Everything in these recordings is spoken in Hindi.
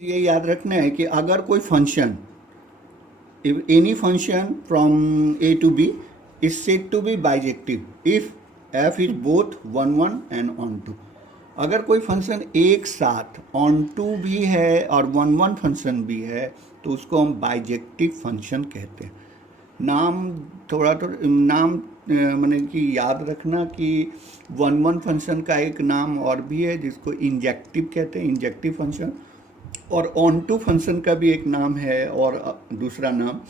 ये याद रखना है कि अगर कोई function, if any function from a to b is said to be bijective if f is both on 1 and on 2। अगर कोई फंक्शन एक साथ on 2 भी है और on 1 फंक्शन भी है तो उसको हम बाइजेक्टिव फंक्शन कहते हैं। नाम थोड़ा नाम मैंने कि याद रखना कि 1 फंक्शन का एक नाम और भी है जिसको इंजेक्टिव कहते हैं, इंजेक्टिव फंक्शन, और ऑन टू फंक्शन का भी एक नाम है और दूसरा नाम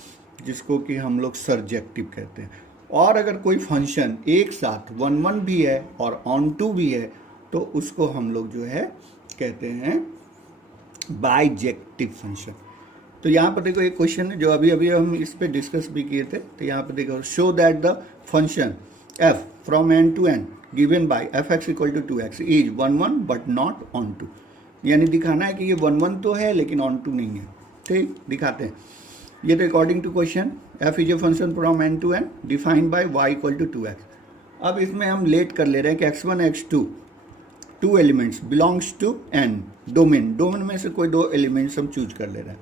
जिसको कि हम लोग सरजेक्टिव कहते हैं। और अगर कोई फंक्शन एक साथ 1 भी है और ऑन टू भी है तो उसको हम लोग जो है कहते हैं बाइजेक्टिव फंक्शन। तो यहाँ पर देखो एक क्वेश्चन है जो अभी अभी हम इस पे डिस्कस भी किए थे। तो यहाँ पर देखो, show that the function f from n to n given by fx equal to 2x is 1 but not onto. यानी दिखाना है कि ये 1 तो है लेकिन ऑन टू नहीं है। ठीक, दिखाते हैं। ये तो according to question f is a function from n to n defined by y equal to 2x। अब इसमें हम लेट कर ले रहे हैं कि x1 x2 two elements belongs to n domain में से कोई दो एलिमेंट्स हम चूज कर ले रहे हैं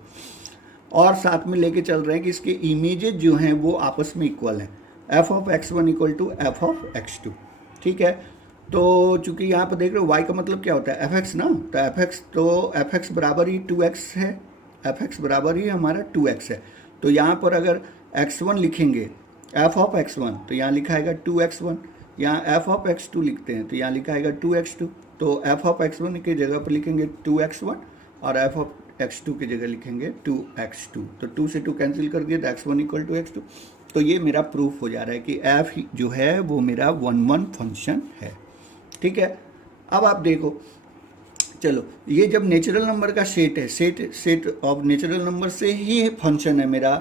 और साथ में लेके चल रहे हैं कि इसके इमेजेस जो हैं वो आपस में इक्वल हैं, f of x1 equal to f of x2। ठीक है, तो चूंकि यहाँ पर देख रहे हो y का मतलब क्या होता है fx ना, तो fx बराबर ही 2x है, fx बराबर ही हमारा 2x है। तो यहाँ पर अगर x1 लिखेंगे f ऑफ x1 तो यहाँ लिखा आएगा 2x1, यहाँ f ऑफ x2 लिखते हैं तो यहाँ लिखा आएगा 2x2। तो f ऑफ x1 की जगह पर लिखेंगे 2x1 और f ऑफ x2 की जगह लिखेंगे 2x2। तो 2 से 2 कैंसिल कर दिए तो x1 इक्वल टू x2। तो ये मेरा प्रूफ हो जा रहा है कि f जो है वो मेरा 1 फंक्शन है। ठीक है, अब आप देखो, चलो ये जब नेचुरल नंबर का सेट है, सेट ऑफ नेचुरल नंबर से ही फंक्शन है मेरा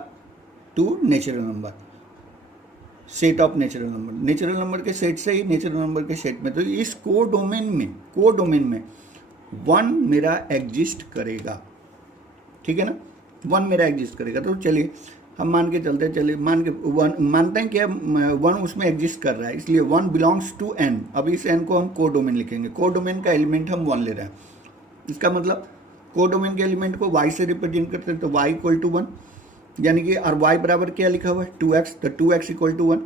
to natural number, set of natural number के सेट से ही नेचुरल नंबर के सेट में। तो इस कोडोमेन में 1 मेरा एग्जिस्ट करेगा। ठीक है ना, 1 मेरा एग्जिस्ट करेगा। तो चलिए हम मान के चलते हैं, चलिए मानते हैं कि 1 उसमें एग्जिस्ट कर रहा है, इसलिए 1 बिलोंग्स टू n। अब इस n को हम कोडोमेन लिखेंगे, कोडोमेन का एलिमेंट हम 1 ले रहे हैं। इसका मतलब कोडोमेन के एलिमेंट को y से रिप्रेजेंट करते हैं तो y इक्वल टू 1, यानी कि और y बराबर क्या लिखा हुआ है 2x, तो 2x इक्वल टू 1।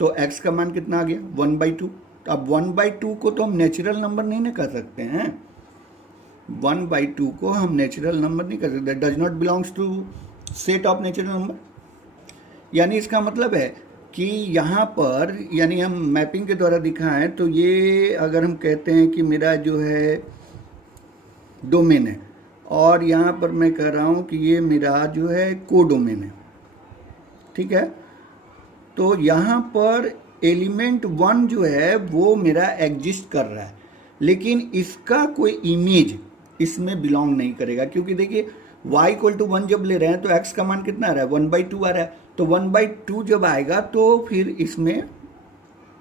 तो x का मान कितना आ गया 1/2। तो अब 1/2 को तो हम नेचुरल नंबर नहीं ना कर सकते हैं, 1/2 को हम नेचुरल नंबर नहीं कर सकते, does not belongs to set of natural number. यानी इसका मतलब है कि यहाँ पर, यानी हम मैपिंग के द्वारा दिखाएं तो ये अगर हम कहते हैं कि मेरा जो है डोमेन है और यहाँ पर मैं कह रहा हूँ कि ये मेरा जो है कोडोमेन है। ठीक है, तो यहाँ पर एलिमेंट 1 जो है वो मेरा एग्जिस्ट कर रहा है लेकिन इसका कोई इमेज इसमें बिलोंग नहीं करेगा, क्योंकि देखिए y इक्वल टू 1 जब ले रहे हैं तो x का मान कितना आ रहा है 1/2 आ रहा है। तो 1/2 जब आएगा तो फिर इसमें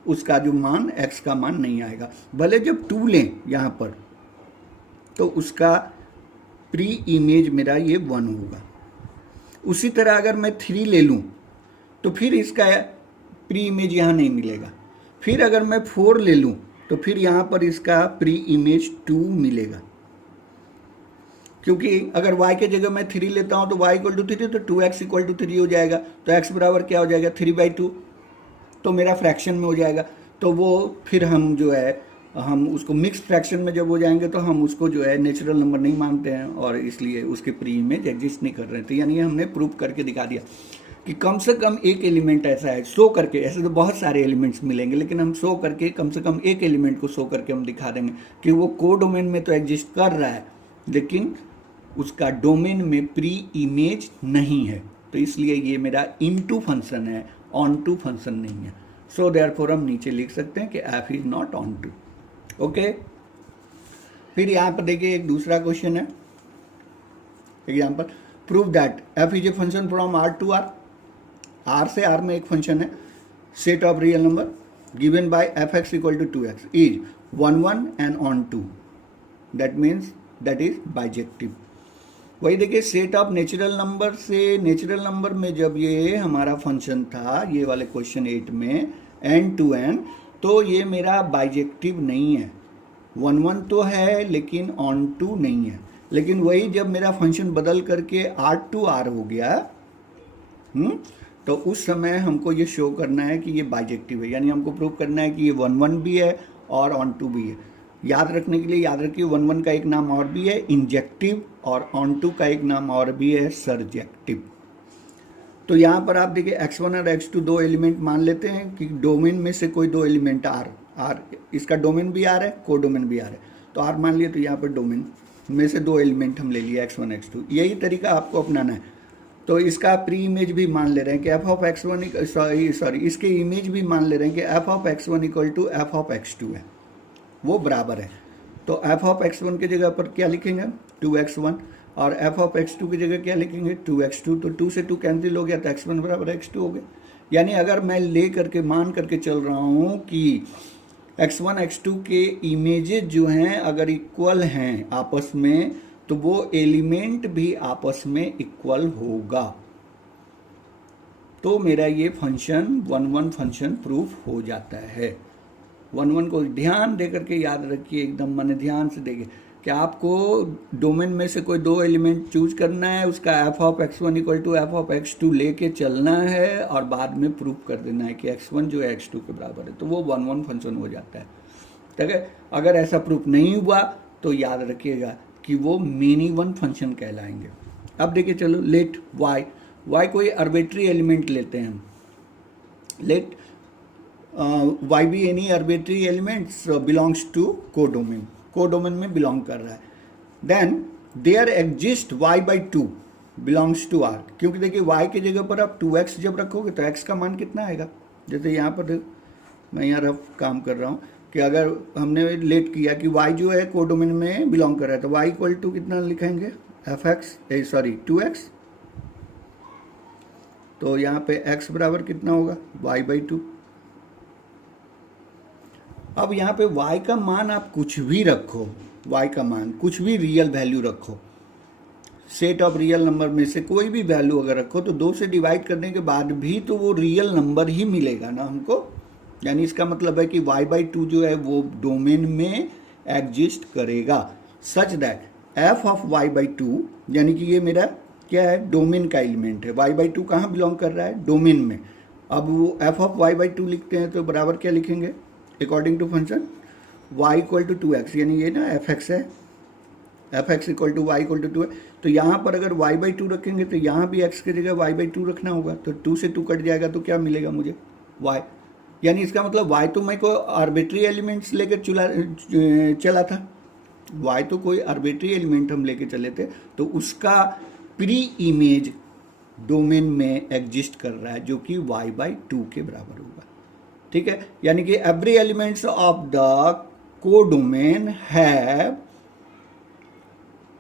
उसका जो मान x का मान नहीं आएगा। भले जब 2 लें यहाँ पर तो उसका प्री इमेज मेरा ये 1 होगा। उसी तरह अगर मैं 3 ले लूँ तो फिर इसका प्री इमेज यहाँ नहीं मिलेगा। फिर अगर मैं 4 ले लूँ तो फिर यहाँ पर इसका प्री इमेज 2 मिलेगा, क्योंकि अगर y के जगह मैं 3 लेता हूँ तो y इक्वल टू 3 तो 2x इक्वल टू 3 हो जाएगा। तो x बराबर क्या हो जाएगा 3/2, तो मेरा फ्रैक्शन में हो जाएगा। तो वो फिर हम जो है हम उसको मिक्स फ्रैक्शन में जब हो जाएंगे तो हम उसको जो है नेचुरल नंबर नहीं मानते हैं और इसलिए उसके प्री इमेज एग्जिस्ट नहीं कर रहे हैं। तो यानी हमने प्रूव करके दिखा दिया कि कम से कम एक एलिमेंट ऐसा है, शो करके, ऐसे तो बहुत सारे एलिमेंट्स मिलेंगे लेकिन हम शो करके कम से कम एक एलिमेंट को शो करके हम दिखा देंगे कि वो कोडोमेन में तो एग्जिस्ट कर रहा है लेकिन उसका डोमेन में प्री इमेज नहीं है। तो इसलिए ये मेरा इनटू फंक्शन है, ऑन टू फंक्शन नहीं है। सो देयरफॉर हम नीचे लिख सकते हैं कि f is not onto. Okay, फिर यहाँ पर देखिए एक दूसरा क्वेश्चन है, example, prove that f is a function from r to r। r से r में एक फंक्शन है, set of real number given by fx equal to 2x is 1 and onto, that means that is bijective. वही देखिए, सेट ऑफ नेचुरल नंबर से नेचुरल नंबर में जब ये हमारा फंक्शन था ये वाले क्वेश्चन 8 में n to n, तो ये मेरा बाइजेक्टिव नहीं है, 1 तो है लेकिन ऑन टू नहीं है। लेकिन वही जब मेरा फंक्शन बदल करके R to R हो गया, तो उस समय हमको ये शो करना है कि ये बाइजेक्टिव है, यानी हमको प्रूव करना है कि ये 1 1 भी है और ऑन टू भी है। याद रखने के लिए याद रखिए 1 1 का एक नाम और भी है इंजेक्टिव, और ऑन टू का एक नाम और भी है सरजेक्टिव। तो यहाँ पर आप देखिए x1 और x2 दो एलिमेंट मान लेते हैं कि डोमेन में से कोई दो एलिमेंट R, इसका डोमेन भी R है, कोडोमेन भी R है, तो R मान लिए, तो यहाँ पर डोमेन में से दो एलिमेंट हम ले लिए x1 x2। यही तरीका आपको अपनाना है। तो इसका प्री इमेज भी मान ले रहे हैं कि f ऑफ x1 सॉरी इसके इमेज भी मान ले रहे हैं कि f of x1 equal to f of x2 है, वो बराबर है। तो f ऑफ x1 की जगह पर क्या लिखेंगे 2x1, और f ऑफ x2 की जगह क्या लिखेंगे 2x2। तो 2 से 2 कैंसिल हो गया, तो x1 बराबर x2 हो गया। यानी अगर मैं ले करके मान करके चल रहा हूँ कि x1 x2 के इमेजेस जो हैं अगर इक्वल हैं आपस में, तो वो एलिमेंट भी आपस में इक्वल होगा, तो मेरा ये फंक्शन 1 1 फंक्शन प्रूफ हो जाता है। 1 1 को ध्यान दे करके याद रखिए, एकदम मन ध्यान से देखिए कि आपको डोमेन में से कोई दो एलिमेंट चूज करना है, उसका f of x1 equal to f of x2 लेके चलना है, और बाद में प्रूफ कर देना है कि x1 जो है x2 के बराबर है, तो वो 1 1 फंक्शन हो जाता है। ठीक है, अगर ऐसा प्रूफ नहीं हुआ तो याद रखिएगा कि वो मेनी वन फंक्शन कहलाएंगे। अब देखिए चलो लेट y कोई आर्बिट्री एलिमेंट लेते हैं हम, लेट y भी any arbitrary elements belongs to codomain, codomain में बिलोंग कर रहा है, then there exist y/2 belongs to R। क्योंकि देखिए y की जगह पर आप 2x जब रखोगे तो x का मान कितना आएगा, जैसे यहाँ पर मैं यहाँ रफ काम कर रहा हूँ कि अगर हमने लेट किया कि y जो है कोडोमेन में बिलोंग कर रहा है, तो y इक्वल टू कितना लिखेंगे fx 2x, तो यहाँ पे x बराबर कितना होगा y/2। अब यहाँ पे y का मान आप कुछ भी रखो, y का मान कुछ भी रियल वैल्यू रखो, सेट ऑफ रियल नंबर में से कोई भी वैल्यू अगर रखो, तो 2 से डिवाइड करने के बाद भी तो वो रियल नंबर ही मिलेगा ना हमको। यानी इसका मतलब है कि y/2 जो है वो डोमेन में एग्जिस्ट करेगा, सच दैट f ऑफ y/2, यानी कि ये मेरा क्या है डोमेन का एलिमेंट है। y/2 कहाँ बिलोंग कर रहा है, डोमेन में। अब वो f ऑफ y/2 लिखते हैं तो बराबर क्या लिखेंगे according to function y equal to 2x, यानी ये ना fx है, fx equal to y equal to 2 है। तो यहाँ पर अगर y/2 रखेंगे तो यहाँ भी x की जगह y/2 रखना होगा, तो 2 से 2 कट जाएगा, तो क्या मिलेगा मुझे y। यानी इसका मतलब y तो मैं को आर्बिट्री एलिमेंट्स लेकर चला था, y तो कोई आर्बिट्री एलिमेंट हम लेके चले थे, तो उसका प्री इमेज डोमेन में एग्जिस्ट कर रहा है जो कि y/2 के बराबर होगा। ठीक है, यानी कि every elements of the codomain have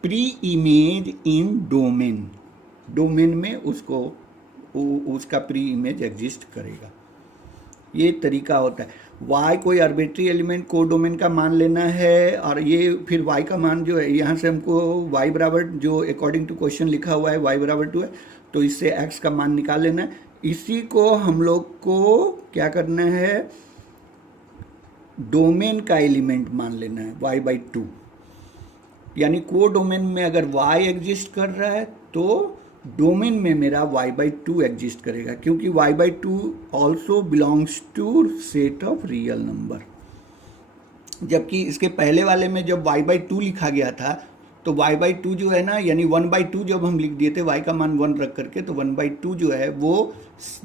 pre image in domain, domain में उसको उसका प्री इमेज एग्जिस्ट करेगा। ये तरीका होता है। y कोई आर्बिट्री एलिमेंट कोडोमेन का मान लेना है, और ये फिर y का मान जो है यहाँ से हमको y बराबर जो अकॉर्डिंग टू क्वेश्चन लिखा हुआ है y बराबर 2 है, तो इससे x का मान निकाल लेना है। इसी को हम लोग को क्या करना है, डोमेन का एलिमेंट मान लेना है y/2, यानी कोडोमेन में अगर y एग्जिस्ट कर रहा है तो डोमेन में मेरा y/2 एग्जिस्ट करेगा, क्योंकि y/2 also belongs to set of real number. जबकि इसके पहले वाले में जब y/2 लिखा गया था तो y/2 जो है ना, यानी 1/2 जब हम लिख दिए थे y का मान 1 रख करके, तो 1/2 जो है वो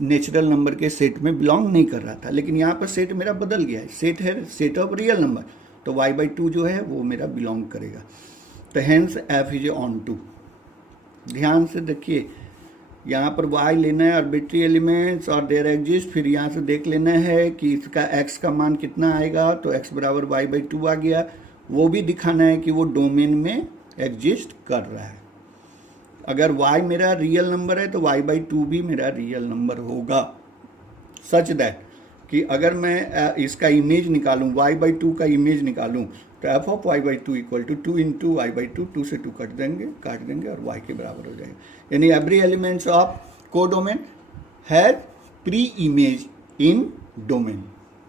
नेचुरल नंबर के सेट में बिलोंग नहीं कर रहा था। लेकिन यहाँ पर सेट मेरा बदल गया है, सेट है सेट ऑफ रियल नंबर, तो y/2 जो है वो मेरा बिलोंग करेगा। तो hence f is onto. ध्यान से देखिए, यहाँ पर y लेना है आर्बिट्री एलिमेंट्स और देयर एग्जिस्ट, फिर यहाँ से देख लेना है कि इसका x का मान कितना आएगा, तो x बराबर y/2 आ गया। वो भी दिखाना है कि वो डोमेन में एग्जिस्ट कर रहा है। अगर y मेरा रियल नंबर है तो y/2 भी मेरा रियल नंबर होगा, सच दैट कि अगर मैं इसका इमेज निकालूं, y/2 का इमेज निकालूं, तो f of y/2 equal to 2 into y/2, 2 से 2 काट देंगे और y के बराबर हो जाएगा। यानी every elements of codomain has preimage in domain,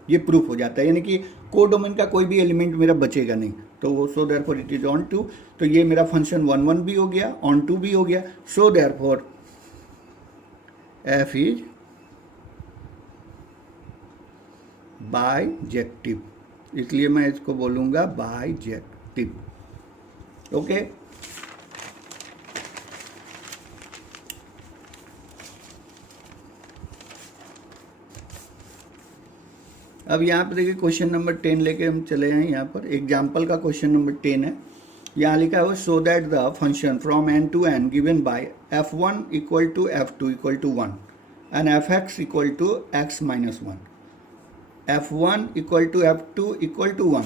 ये प्रूफ हो जाता है। यानी कि कोडोमेन का कोई भी एलिमेंट मेरा बचेगा नहीं, तो वो so therefore it is onto, तो ये मेरा फंक्शन 1 1 भी हो गया, ऑन टू भी हो गया, सो देयरफॉर एफ इज बाइजेक्टिव, इसलिए मैं इसको बोलूंगा बाइजेक्टिव। ओके, अब यहाँ पर देखिए क्वेश्चन नंबर 10 लेके हम चले हैं। यहाँ पर एग्जाम्पल का क्वेश्चन नंबर 10 है। यहाँ लिखा है so that the function from N to N given by f1 equal to f2 equal to 1 and fx equal to x minus 1, f1 equal to f2 equal to 1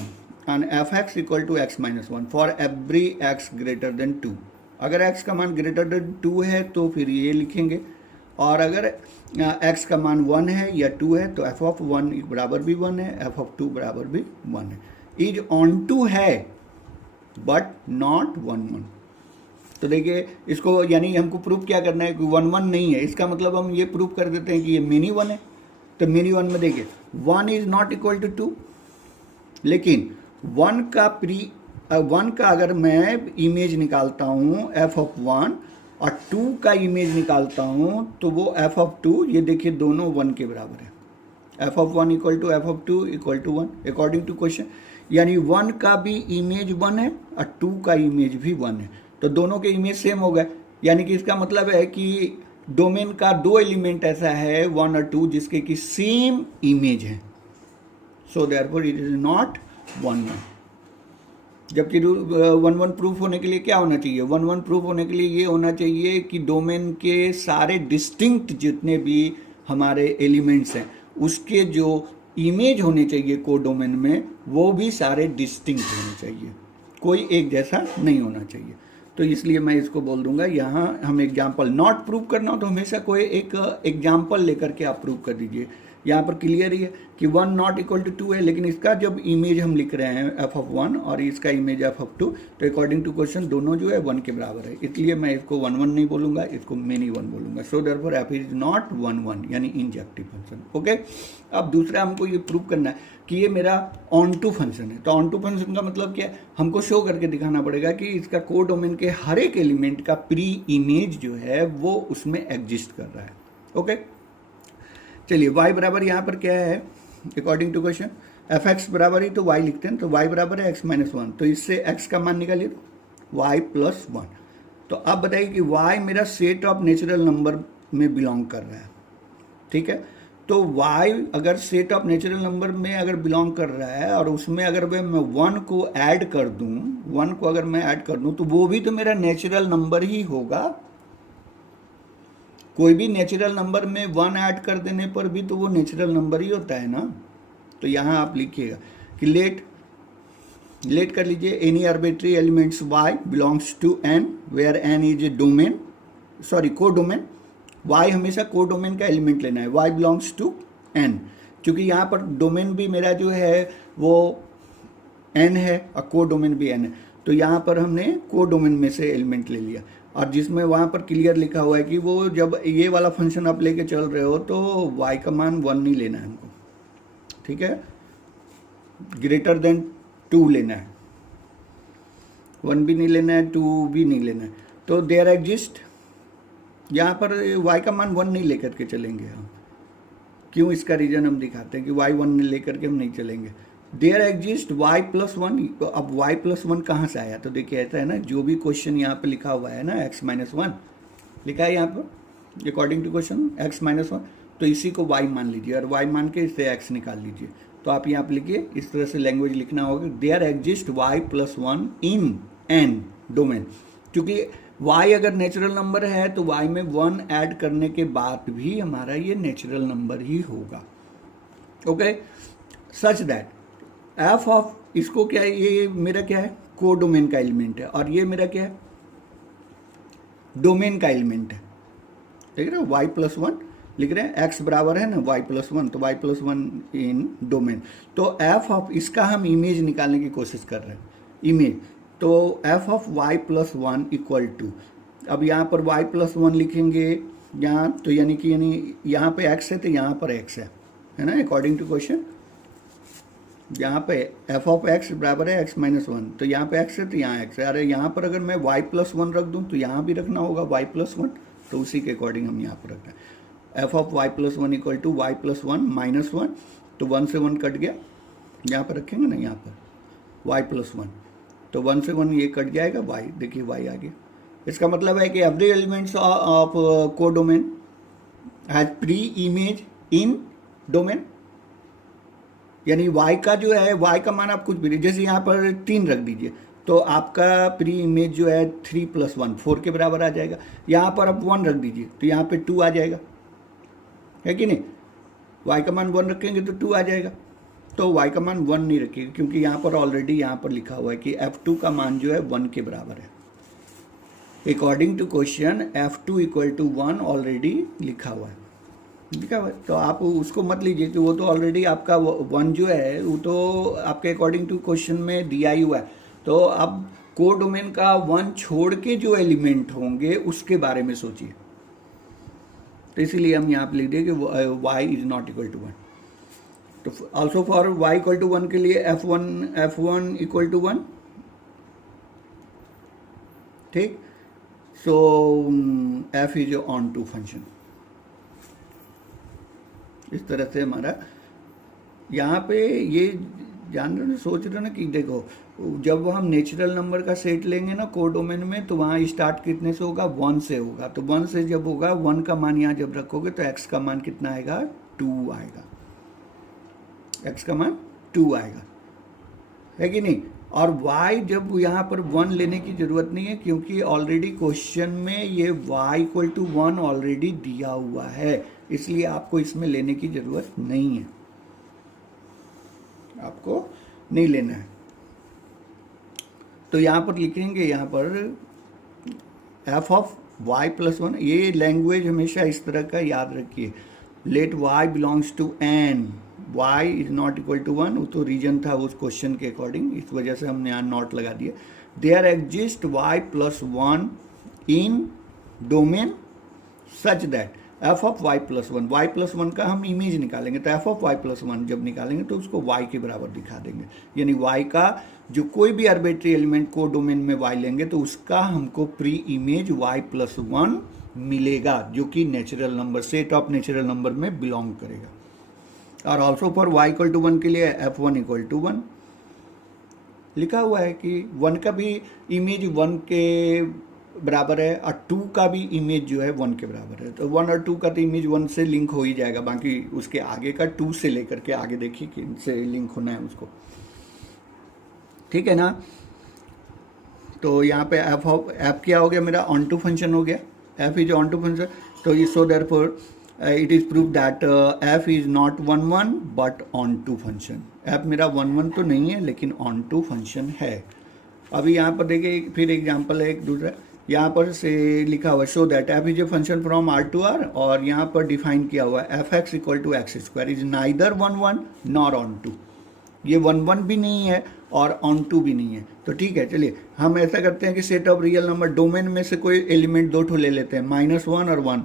and fx equal to x minus 1 for every x greater than 2। अगर x का मान ग्रेटर देन 2 है तो फिर ये लिखेंगे, और अगर x का मान 1 है या 2 है तो f ऑफ 1 बराबर भी 1 है, f ऑफ 2 बराबर भी 1 है। इज ऑन टू है बट नॉट 1 1। तो देखिए इसको यानी हमको प्रूफ क्या करना है कि 1 1 नहीं है, इसका मतलब हम ये प्रूफ कर देते हैं कि ये मिनी 1 है। तो मिनी 1 में देखिए 1 इज नॉट इक्वल टू 2, लेकिन 1 का अगर मैं इमेज निकालता हूँ f ऑफ 1 और 2 का इमेज निकालता हूँ तो वो f ऑफ 2, ये देखिए दोनों 1 के बराबर है। f of 1 equal to f of 2 equal to 1 according to question, यानी 1 का भी इमेज 1 है और 2 का इमेज भी 1 है, तो दोनों के इमेज सेम हो गए। यानी कि इसका मतलब है कि डोमेन का 2 एलिमेंट ऐसा है 1 और 2 जिसके कि सेम इमेज है, सो देयरफॉर इट इज नॉट 1 1। जबकि 1 1 प्रूफ होने के लिए क्या होना चाहिए, 1 1 प्रूफ होने के लिए ये होना चाहिए कि डोमेन के सारे डिस्टिंक्ट जितने भी हमारे एलिमेंट्स हैं उसके जो इमेज होने चाहिए को डोमेन में वो भी सारे डिस्टिंक्ट होने चाहिए, कोई एक जैसा नहीं होना चाहिए। तो इसलिए मैं इसको बोल दूंगा, यहाँ हम एग्जाम्पल नॉट प्रूव करना हो तो हमेशा कोई एक एग्जाम्पल लेकर के आप प्रूव कर दीजिए। यहाँ पर क्लियर ही है कि 1 नॉट इक्वल टू 2 है, लेकिन इसका जब इमेज हम लिख रहे हैं f ऑफ 1 और इसका इमेज f ऑफ 2, तो अकॉर्डिंग टू क्वेश्चन दोनों जो है 1 के बराबर है, इसलिए मैं इसको 1 1 नहीं बोलूंगा, इसको मेनी 1 बोलूंगा। So therefore f is not 1 1 यानी इंजेक्टिव फंक्शन। ओके, अब दूसरा हमको ये प्रूव करना है कि ये मेरा ऑन टू फंक्शन है। तो ऑन टू फंक्शन का मतलब क्या है, हमको शो करके दिखाना पड़ेगा कि इसका कोड डोमेन के हर एक एलिमेंट का प्री इमेज जो है वो उसमें एग्जिस्ट कर रहा है। ओके, चलिए y बराबर यहाँ पर क्या है according to question, F X बराबर ही तो y लिखते हैं, तो y बराबर है x माइनस 1, तो इससे x का मान निकालिए तो y प्लस 1। तो अब बताइए कि y मेरा सेट ऑफ नेचुरल नंबर में बिलोंग कर रहा है, ठीक है। तो y अगर सेट ऑफ नेचुरल नंबर में अगर बिलोंग कर रहा है और उसमें अगर मैं 1 को ऐड कर दूं, 1 को अगर मैं ऐड कर दूं तो वो भी तो मेरा नेचुरल नंबर ही होगा। कोई भी नेचुरल नंबर में 1 ऐड कर देने पर भी तो वो नेचुरल नंबर ही होता है ना। तो यहाँ आप लिखिएगा कि लेट कर लीजिए any arbitrary elements y belongs to n where n is a domain, sorry codomain, y हमेशा को डोमेन का एलिमेंट लेना है, y बिलोंग्स टू n, क्योंकि यहाँ पर डोमेन भी मेरा जो है वो n है और को डोमेन भी n है, तो यहाँ पर हमने को डोमेन में से एलिमेंट ले लिया। और जिसमें वहाँ पर क्लियर लिखा हुआ है कि वो जब ये वाला फंक्शन आप लेके चल रहे हो तो y का मान 1 नहीं लेना है हमको, ठीक है, ग्रेटर देन 2 लेना है, 1 भी नहीं लेना है 2 भी नहीं लेना है। तो देयर एग्जिस्ट, यहाँ पर y का मान 1 नहीं लेकर के चलेंगे हम, क्यों, इसका रीजन हम दिखाते हैं कि y 1 लेकर के हम नहीं चलेंगे। देयर एग्जिस्ट y प्लस 1, अब y प्लस 1 कहाँ से आया, तो देखिए ऐसा है ना, जो भी क्वेश्चन यहाँ पे लिखा हुआ है ना x माइनस 1 लिखा है यहाँ पर according to question x minus 1, तो इसी को y मान लीजिए और y मान के इससे x निकाल लीजिए। तो आप यहाँ पे लिखिए, इस तरह से लैंग्वेज लिखना होगा, there exist y plus 1 in n domain, क्योंकि y अगर नेचुरल नंबर है तो y में 1 ऐड करने के बाद भी हमारा ये नेचुरल नंबर ही होगा। Okay, such that f of, इसको क्या है, ये मेरा क्या है, को डोमेन का एलिमेंट है और ये मेरा क्या है, डोमेन का एलिमेंट है, ठीक है ना। y प्लस 1 लिख रहे हैं, x बराबर है ना y प्लस 1, तो y प्लस 1 इन डोमेन। तो f ऑफ, इसका हम इमेज निकालने की कोशिश कर रहे हैं, इमेज, तो f of y plus 1 equal to, अब यहाँ पर y प्लस 1 लिखेंगे यहाँ, तो यानी कि यहाँ पे x है तो यहाँ पर x है ना, अकॉर्डिंग टू क्वेश्चन यहाँ पे एफ ऑफ एक्स बराबर है एक्स माइनस वन, तो यहाँ पे एक्स है तो यहाँ एक्स है। अरे यहाँ पर अगर मैं वाई प्लस वन रख दूँ तो यहाँ भी रखना होगा वाई प्लस वन, तो उसी के अकॉर्डिंग हम यहाँ पर रखते हैं F of Y plus one equal to Y plus one minus one, तो वन से वन कट गया, यहाँ पर रखेंगे ना यहाँ पर वाई प्लस वन, तो वन से वन ये कट जाएगा वाई, देखिए वाई आ गया। इसका मतलब है कि every elements of codomain has preimage in domain, यानी y का जो है y का मान आप कुछ भी, जैसे यहाँ पर 3 रख दीजिए तो आपका प्री इमेज जो है 3 + 1 4 के बराबर आ जाएगा। यहाँ पर आप 1 रख दीजिए तो यहाँ पे 2 आ जाएगा, है कि नहीं। y का मान 1 रखेंगे तो 2 आ जाएगा, तो y का मान 1 नहीं रखिएगा क्योंकि यहाँ पर ऑलरेडी यहाँ पर लिखा हुआ है कि f2 का मान जो है 1 के बराबर है। According to question f2 = 1 already लिखा हुआ है, ठीक है। तो आप उसको मत लीजिए कि वो तो ऑलरेडी आपका 1 जो है वो तो आपके अकॉर्डिंग टू क्वेश्चन में दिया ही हुआ है। तो अब को डोमेन का 1 छोड़ के जो एलिमेंट होंगे उसके बारे में सोचिए, तो इसीलिए हम यहाँ पे लिख दें कि y is not equal to 1। तो also for y equal to 1 के लिए f1 इक्वल टू 1, ठीक। So f is onto function. इस तरह से हमारा यहाँ पे ये जान रहे हो, सोच रहे हो ना कि देखो जब हम नेचुरल नंबर का सेट लेंगे ना को डोमेन में तो वहाँ स्टार्ट कितने से होगा 1 से होगा, तो 1 से जब होगा 1 का मान यहाँ जब रखोगे तो x का मान कितना आएगा 2 आएगा, x का मान 2 आएगा, है कि नहीं। और y जब यहाँ पर 1 लेने की जरूरत नहीं है क्योंकि ऑलरेडी क्वेश्चन में ये y = 1 ऑलरेडी दिया हुआ है, इसलिए आपको इसमें लेने की जरूरत नहीं है, आपको नहीं लेना है। तो यहाँ पर लिखेंगे यहाँ पर f ऑफ y + 1, ये लैंग्वेज हमेशा इस तरह का याद रखिए। Let y belongs to n, y is not equal to 1, वो तो रीजन था उस क्वेश्चन के अकॉर्डिंग, इस वजह से हमने यहाँ नॉट लगा दिया। There exist y + 1 in domain such that f of y + 1, y + 1 का हम इमेज निकालेंगे तो f ऑफ y + 1 जब निकालेंगे तो उसको y के बराबर दिखा देंगे, यानी y का जो कोई भी आर्बिट्री एलिमेंट को डोमेन में y लेंगे तो उसका हमको प्री इमेज y + 1 मिलेगा जो कि natural number set of natural number में बिलोंग करेगा। और ऑल्सो फॉर y = 1 के लिए f1 = 1 लिखा हुआ है कि 1 का भी इमेज 1 के बराबर है और 2 का भी इमेज जो है 1 के बराबर है, तो 1 और 2 का तो इमेज 1 से लिंक हो ही जाएगा, बाकी उसके आगे का 2 से लेकर के आगे देखिए कि इनसे लिंक होना है उसको, ठीक है ना। तो यहाँ पे f क्या हो गया मेरा ऑन टू फंक्शन हो गया, f is onto function, तो so therefore it is prove that f is not 1 1 but onto function. f मेरा 1 1 तो नहीं है लेकिन ऑन टू फंक्शन है। अभी यहाँ पर देखिए फिर एग्जाम्पल है एक दूसरा, यहाँ पर से लिखा हुआ show that f is a function from R to R, और यहाँ पर डिफाइन किया हुआ है f(x) = x² is neither 1 1 nor onto, ये 1 1 भी नहीं है और ऑन टू भी नहीं है। तो ठीक है, चलिए हम ऐसा करते हैं कि set of real number domain में से कोई एलिमेंट 2 ठो ले लेते हैं, -1 और 1।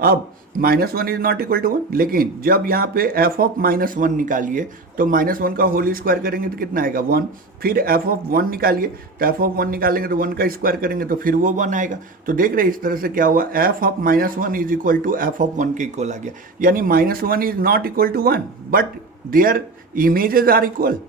अब -1 इज नॉट इक्वल टू 1, लेकिन जब यहाँ पे f ऑफ -1 निकालिए तो -1 का होल स्क्वायर करेंगे तो कितना आएगा 1, फिर f ऑफ 1 निकालिए तो f ऑफ 1 निकालेंगे तो 1 का स्क्वायर करेंगे तो फिर वो 1 आएगा। तो देख रहे हैं इस तरह से क्या हुआ, f of -1 is equal to f of 1 के इक्वल आ गया, यानी -1 is not equal to 1 but their images are equal,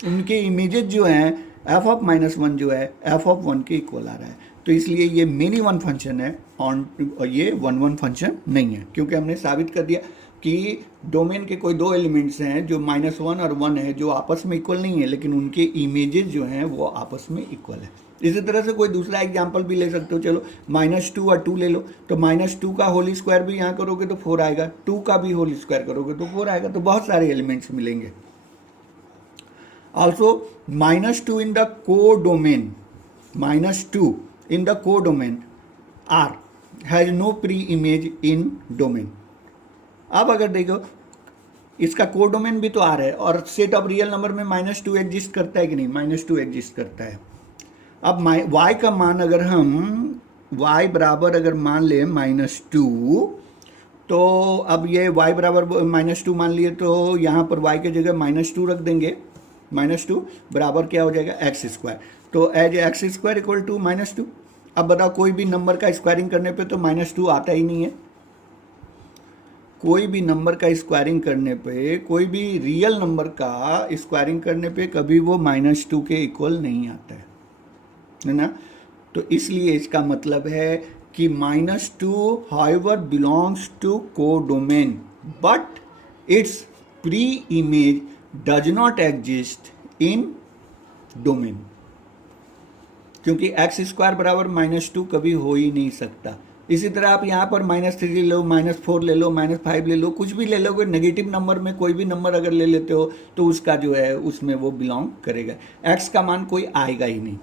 उनके इमेजेस जो हैं f ऑफ -1 जो है f ऑफ 1 के इक्वल आ रहा है, तो इसलिए ये मेनी वन फंक्शन है ऑन, और ये 1 1 फंक्शन नहीं है, क्योंकि हमने साबित कर दिया कि डोमेन के कोई 2 एलिमेंट्स हैं जो -1 और 1 है जो आपस में इक्वल नहीं है, लेकिन उनके इमेजेस जो हैं वो आपस में इक्वल है। इसी तरह से कोई दूसरा एग्जाम्पल भी ले सकते हो, चलो -2 और 2 ले लो, तो -2 का होल स्क्वायर भी यहाँ करोगे तो 4 आएगा, 2 का भी होल स्क्वायर करोगे तो 4 आएगा, तो बहुत सारे एलिमेंट्स मिलेंगे। ऑल्सो -2 इन द को domain, -2 in the codomain R has no pre-image in domain। अब अगर देखो इसका कोडोमेन भी तो R है और सेट ऑफ रियल नंबर में -2 एग्जिस्ट करता है कि नहीं, -2 एग्जिस्ट करता है। अब y का मान अगर हम y बराबर अगर मान ले -2, तो अब ये y बराबर -2 मान लिए, तो यहाँ पर y की जगह -2 रख देंगे। -2 बराबर क्या हो जाएगा एक्स स्क्वायर। तो as X square equal to -2। अब बताओ कोई भी नंबर का स्क्वायरिंग करने पे तो -2 आता ही नहीं है। कोई भी नंबर का स्क्वायरिंग करने पे, कोई भी रियल नंबर का स्क्वायरिंग करने पे कभी वो -2 के इक्वल नहीं आता है ना। तो इसलिए इसका मतलब है कि -2 however belongs to codomain but its preimage does not exist in domain, क्योंकि एक्स स्क्वायर बराबर -2 कभी हो ही नहीं सकता। इसी तरह आप यहाँ पर -3 ले लो, -4 ले लो, -5 ले लो, कुछ भी ले लो, कोई नेगेटिव नंबर में कोई भी नंबर अगर ले लेते हो तो उसका जो है उसमें वो बिलोंग करेगा। एक्स का मान कोई आएगा ही नहीं,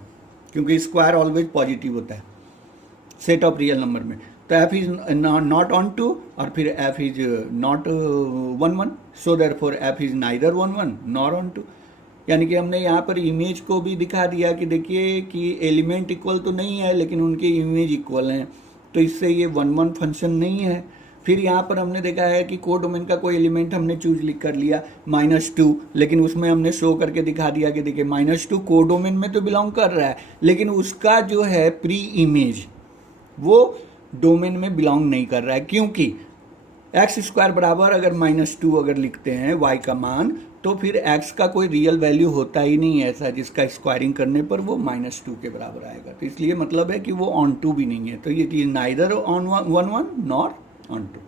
क्योंकि स्क्वायर ऑलवेज पॉजिटिव होता है सेट ऑफ रियल नंबर में। तो F is not onto और फिर F is not 1 1, so therefore F is neither 1 1 nor onto. यानी कि हमने यहाँ पर इमेज को भी दिखा दिया कि देखिए कि एलिमेंट इक्वल तो नहीं है लेकिन उनके इमेज इक्वल हैं, तो इससे ये 1 1 फंक्शन नहीं है। फिर यहाँ पर हमने देखा है कि कोडोमेन का कोई एलिमेंट हमने चूज लिख कर लिया -2, लेकिन उसमें हमने शो करके दिखा दिया कि देखिए -2 कोडोमेन में तो बिलोंग कर रहा है, लेकिन उसका जो है प्री इमेज वो डोमेन में बिलोंग नहीं कर रहा है, क्योंकि एक्स स्क्वायर बराबर अगर -2 अगर लिखते हैं y का मान, तो फिर x का कोई रियल वैल्यू होता ही नहीं है ऐसा जिसका स्क्वायरिंग करने पर वो -2 के बराबर आएगा। तो इसलिए मतलब है कि वो ऑन टू भी नहीं है। तो ये चीज़ neither on 1 1 nor on to.